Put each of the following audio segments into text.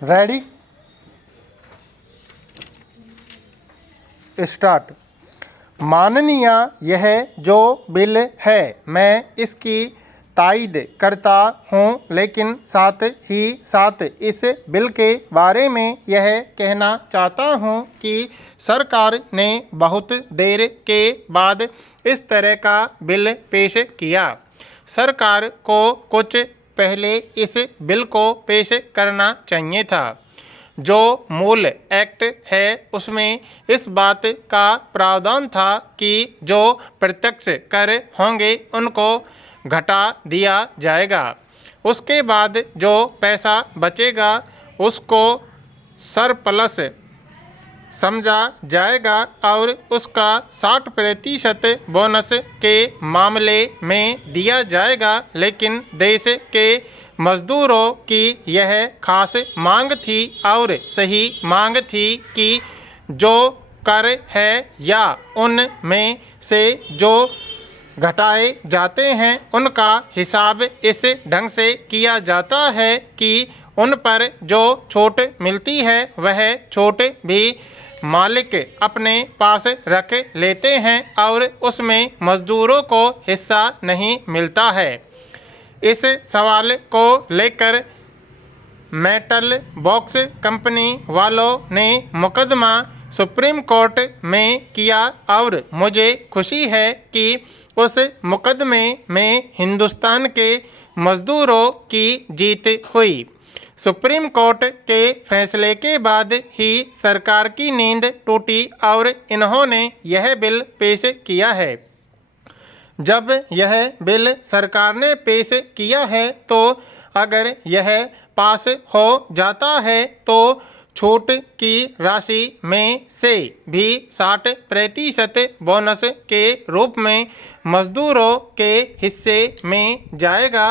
Ready start. माननीय, यह जो बिल है मैं इसकी तायद करता हूँ, लेकिन साथ ही साथ इस बिल के बारे में यह कहना चाहता हूँ कि सरकार ने बहुत देर के बाद इस तरह का बिल पेश किया। सरकार को कुछ पहले इस बिल को पेश करना चाहिए था। जो मूल एक्ट है उसमें इस बात का प्रावधान था कि जो प्रत्यक्ष कर होंगे उनको घटा दिया जाएगा। उसके बाद जो पैसा बचेगा उसको सरप्लस समझा जाएगा और उसका 60% बोनस के मामले में दिया जाएगा। लेकिन देश के मजदूरों की यह खास मांग थी और सही मांग थी कि जो कर है या उनमें से जो घटाए जाते हैं उनका हिसाब इस ढंग से किया जाता है कि उन पर जो छूट मिलती है वह छूट भी मालिक अपने पास रख लेते हैं और उसमें मजदूरों को हिस्सा नहीं मिलता है। इस सवाल को लेकर मेटल बॉक्स कंपनी वालों ने मुकदमा सुप्रीम कोर्ट में किया और मुझे खुशी है कि उस मुकदमे में हिंदुस्तान के मजदूरों की जीत हुई। सुप्रीम कोर्ट के फैसले के बाद ही सरकार की नींद टूटी और इन्होंने यह बिल पेश किया है। जब यह बिल सरकार ने पेश किया है तो अगर यह पास हो जाता है तो छूट की राशि में से भी 60% बोनस के रूप में मजदूरों के हिस्से में जाएगा।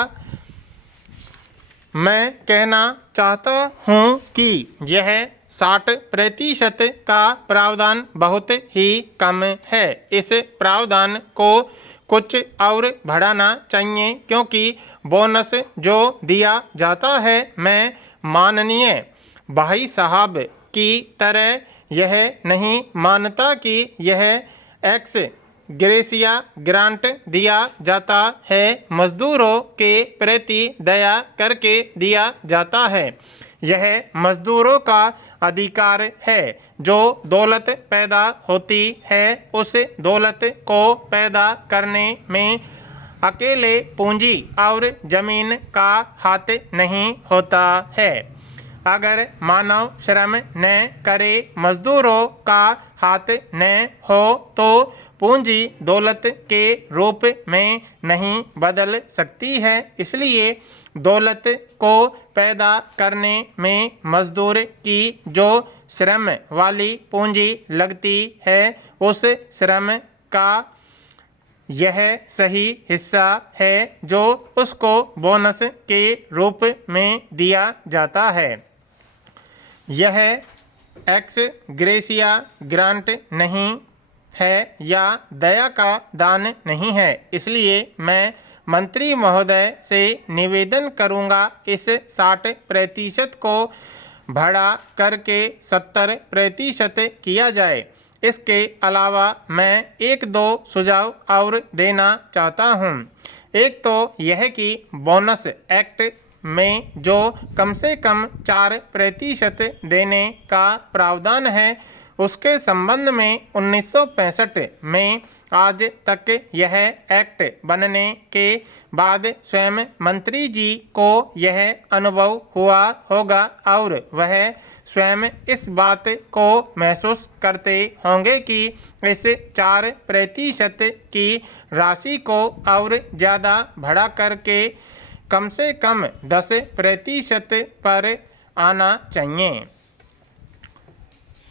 मैं कहना चाहता हूँ कि यह 60% का प्रावधान बहुत ही कम है। इस प्रावधान को कुछ और बढ़ाना चाहिए क्योंकि बोनस जो दिया जाता है मैं माननीय भाई साहब की तरह यह नहीं मानता कि यह एक्स ग्रेसिया ग्रांट दिया जाता है। मजदूरों के प्रति दया करके दिया जाता है। यह मजदूरों का अधिकार है। जो दौलत पैदा होती है उस दौलत को पैदा करने में अकेले पूंजी और जमीन का हाथ नहीं होता है। अगर मानव श्रम न करे, मजदूरों का हाथ न हो तो पूंजी दौलत के रूप में नहीं बदल सकती है। इसलिए दौलत को पैदा करने में मजदूर की जो श्रम वाली पूंजी लगती है उस श्रम का यह सही हिस्सा है जो उसको बोनस के रूप में दिया जाता है। यह एक्स ग्रेसिया ग्रांट नहीं है या दया का दान नहीं है। इसलिए मैं मंत्री महोदय से निवेदन करूंगा इस 60% को बढ़ा करके 70% किया जाए। इसके अलावा मैं एक दो सुझाव और देना चाहता हूं। एक तो यह कि बोनस एक्ट में जो कम से कम 4% देने का प्रावधान है उसके संबंध में 1965 में आज तक यह एक्ट बनने के बाद स्वयं मंत्री जी को यह अनुभव हुआ होगा और वह स्वयं इस बात को महसूस करते होंगे कि इस 4% की राशि को और ज़्यादा बढ़ा करके कम से कम 10% पर आना चाहिए।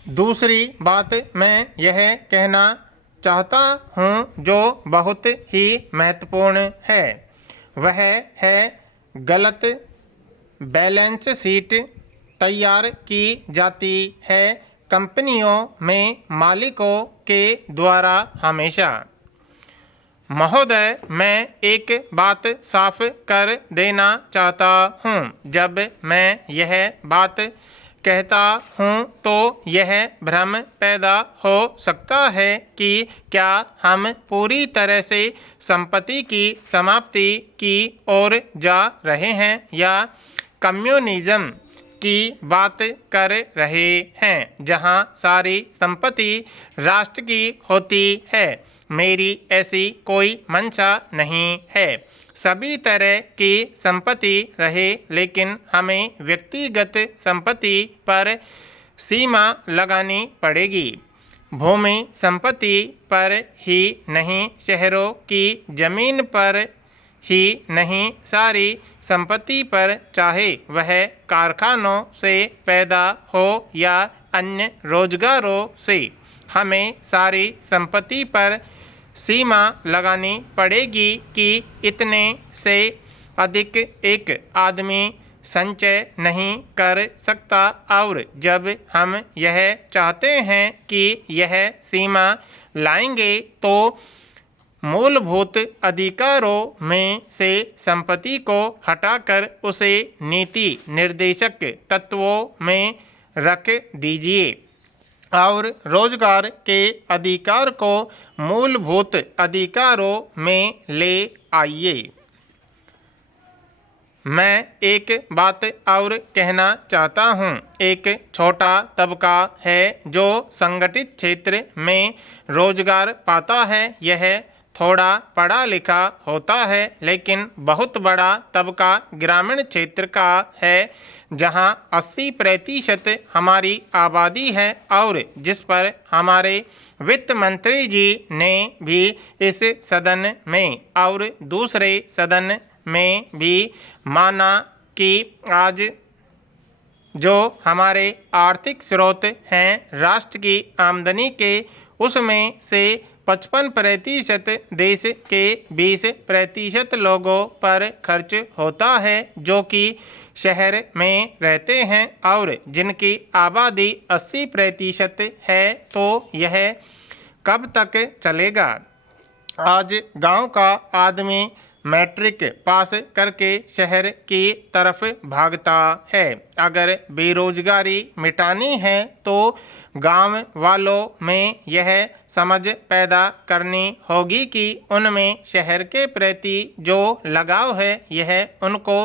दूसरी बात मैं यह कहना चाहता हूँ जो बहुत ही महत्वपूर्ण है वह है गलत बैलेंस शीट तैयार की जाती है कंपनियों में मालिकों के द्वारा हमेशा। महोदय, मैं एक बात साफ कर देना चाहता हूँ। जब मैं यह बात कहता हूँ तो यह भ्रम पैदा हो सकता है कि क्या हम पूरी तरह से संपत्ति की समाप्ति की ओर जा रहे हैं या कम्युनिज्म की बात कर रहे हैं, जहाँ सारी संपत्ति राष्ट्र की होती है। मेरी ऐसी कोई मंशा नहीं है। सभी तरह की संपत्ति रहे, लेकिन हमें व्यक्तिगत संपत्ति पर सीमा लगानी पड़ेगी। भूमि संपत्ति पर ही नहीं, शहरों की जमीन पर ही नहीं, सारी संपत्ति पर, चाहे वह कारखानों से पैदा हो या अन्य रोजगारों से, हमें सारी संपत्ति पर सीमा लगानी पड़ेगी कि इतने से अधिक एक आदमी संचय नहीं कर सकता। और जब हम यह चाहते हैं कि यह सीमा लाएंगे तो मूलभूत अधिकारों में से संपत्ति को हटाकर उसे नीति निर्देशक तत्वों में रख दीजिए और रोजगार के अधिकार को मूलभूत अधिकारों में ले आइए। मैं एक बात और कहना चाहता हूँ। एक छोटा तबका है जो संगठित क्षेत्र में रोजगार पाता है। यह थोड़ा पढ़ा लिखा होता है, लेकिन बहुत बड़ा तबका ग्रामीण क्षेत्र का है, जहां 80% हमारी आबादी है और जिस पर हमारे वित्त मंत्री जी ने भी इस सदन में और दूसरे सदन में भी माना कि आज जो हमारे आर्थिक स्रोत हैं राष्ट्र की आमदनी के, उसमें से 55% देश के 20% लोगों पर खर्च होता है, जो कि शहर में रहते हैं और जिनकी आबादी 80% है। तो यह कब तक चलेगा? आज गांव का आदमी मैट्रिक पास करके शहर की तरफ भागता है। अगर बेरोजगारी मिटानी है तो गांव वालों में यह समझ पैदा करनी होगी कि उनमें शहर के प्रति जो लगाव है यह उनको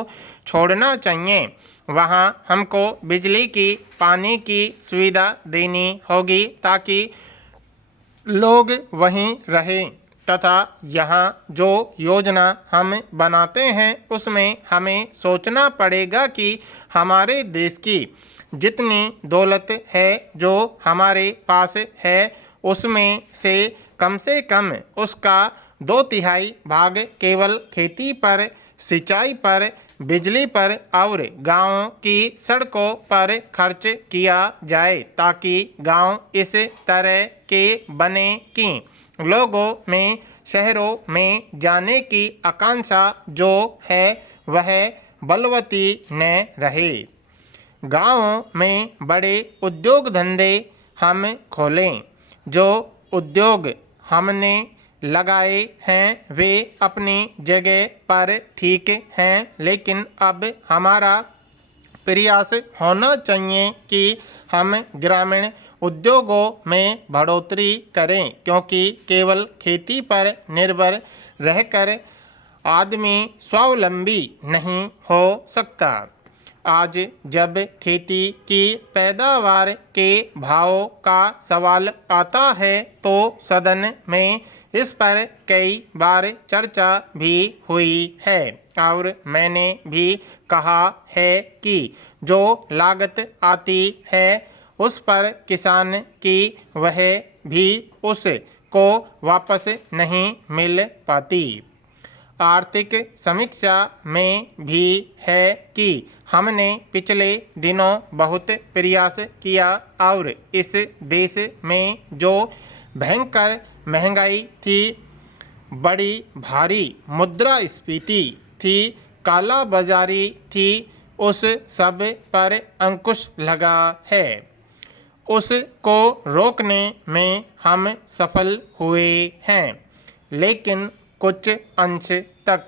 छोड़ना चाहिए। वहां हमको बिजली की, पानी की सुविधा देनी होगी ताकि लोग वहीं रहें, तथा यहाँ जो योजना हम बनाते हैं उसमें हमें सोचना पड़ेगा कि हमारे देश की जितनी दौलत है जो हमारे पास है उसमें से कम उसका 2/3 भाग केवल खेती पर, सिंचाई पर, बिजली पर और गाँव की सड़कों पर खर्च किया जाए, ताकि गांव इस तरह के बने कि लोगों में शहरों में जाने की आकांक्षा जो है वह बलवती न रहे। गाँवों में बड़े उद्योग धंधे हम खोलें। जो उद्योग हमने लगाए हैं वे अपनी जगह पर ठीक हैं, लेकिन अब हमारा प्रयास होना चाहिए कि हम ग्रामीण उद्योगों में बढ़ोतरी करें, क्योंकि केवल खेती पर निर्भर रहकर आदमी स्वावलंबी नहीं हो सकता। आज जब खेती की पैदावार के भाव का सवाल आता है तो सदन में इस पर कई बार चर्चा भी हुई है और मैंने भी कहा है कि जो लागत आती है उस पर किसान की वह भी उसको वापस नहीं मिल पाती। आर्थिक समीक्षा में भी है कि हमने पिछले दिनों बहुत प्रयास किया और इस देश में जो भयंकर महंगाई थी, बड़ी भारी मुद्रास्फीति थी, काला बाजारी थी, उस सब पर अंकुश लगा है। उसको रोकने में हम सफल हुए हैं, लेकिन कुछ अंश तक।